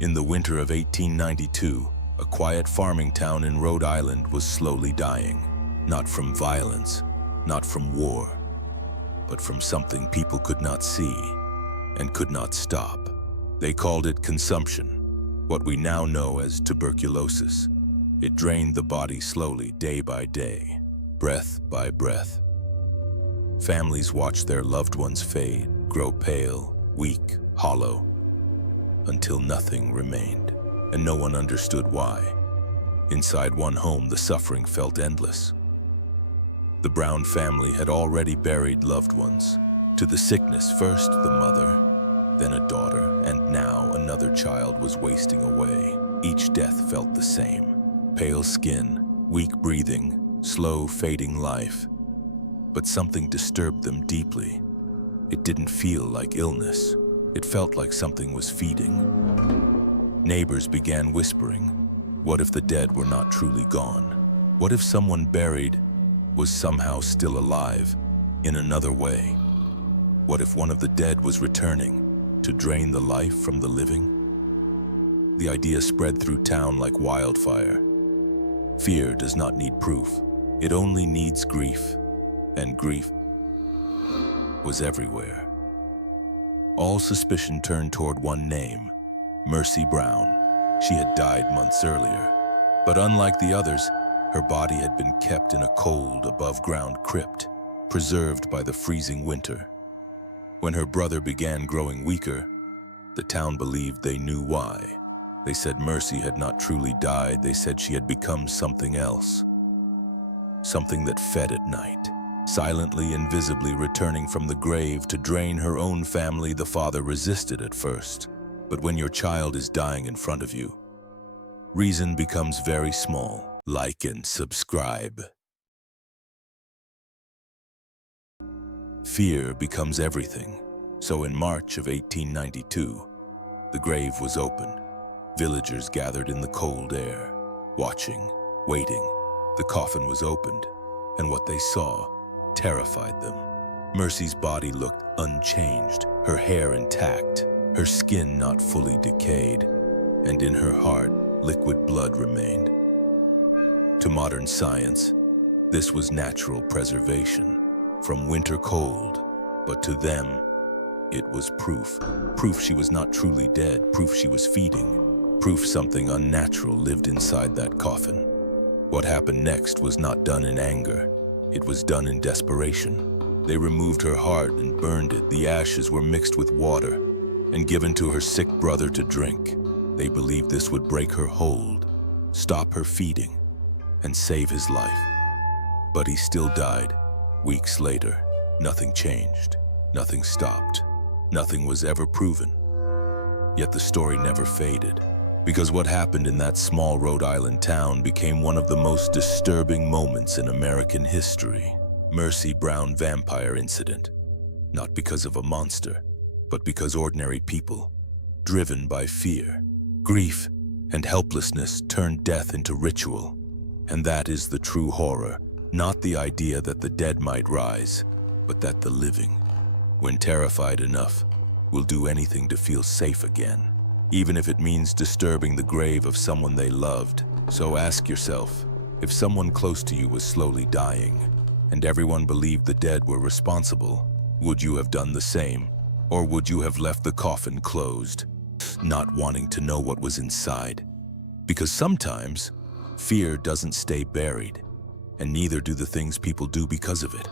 In the winter of 1892, a quiet farming town in Rhode Island was slowly dying. Not from violence, not from war, but from something people could not see and could not stop. They called it consumption, what we now know as tuberculosis. It drained the body slowly, day by day, breath by breath. Families watched their loved ones fade, grow pale, weak, hollow, until nothing remained, and no one understood why. Inside one home, the suffering felt endless. The Brown family had already buried loved ones. To the sickness, first the mother, then a daughter, and now another child was wasting away. Each death felt the same. Pale skin, weak breathing, slow fading life. But something disturbed them deeply. It didn't feel like illness. It felt like something was feeding. Neighbors began whispering, what if the dead were not truly gone? What if someone buried was somehow still alive in another way? What if one of the dead was returning to drain the life from the living? The idea spread through town like wildfire. Fear does not need proof. It only needs grief, and grief was everywhere. All suspicion turned toward one name, Mercy Brown. She had died months earlier, but unlike the others, her body had been kept in a cold, above-ground crypt, preserved by the freezing winter. When her brother began growing weaker, the town believed they knew why. They said Mercy had not truly died. They said she had become something else. Something that fed at night, silently and visibly returning from the grave to drain her own family. The father resisted at first, but when your child is dying in front of you, reason becomes very small. Like and subscribe. Fear becomes everything. So in March of 1892, the grave was opened. Villagers gathered in the cold air, watching, waiting. The coffin was opened, and what they saw terrified them. Mercy's body looked unchanged, her hair intact, her skin not fully decayed, and in her heart, liquid blood remained. To modern science, this was natural preservation from winter cold, but to them, it was proof. Proof she was not truly dead, proof she was feeding, proof something unnatural lived inside that coffin. What happened next was not done in anger, it was done in desperation. They removed her heart and burned it. The ashes were mixed with water and given to her sick brother to drink. They believed this would break her hold, stop her feeding, and save his life. But he still died. Weeks later, nothing changed, nothing stopped, nothing was ever proven. Yet the story never faded, because what happened in that small Rhode Island town became one of the most disturbing moments in American history. Mercy Brown vampire incident. Not because of a monster, but because ordinary people, driven by fear, grief, and helplessness, turned death into ritual. And that is the true horror, not the idea that the dead might rise, but that the living, when terrified enough, will do anything to feel safe again, even if it means disturbing the grave of someone they loved. So ask yourself, if someone close to you was slowly dying, and everyone believed the dead were responsible, would you have done the same? Or would you have left the coffin closed, not wanting to know what was inside? Because sometimes, fear doesn't stay buried, and neither do the things people do because of it.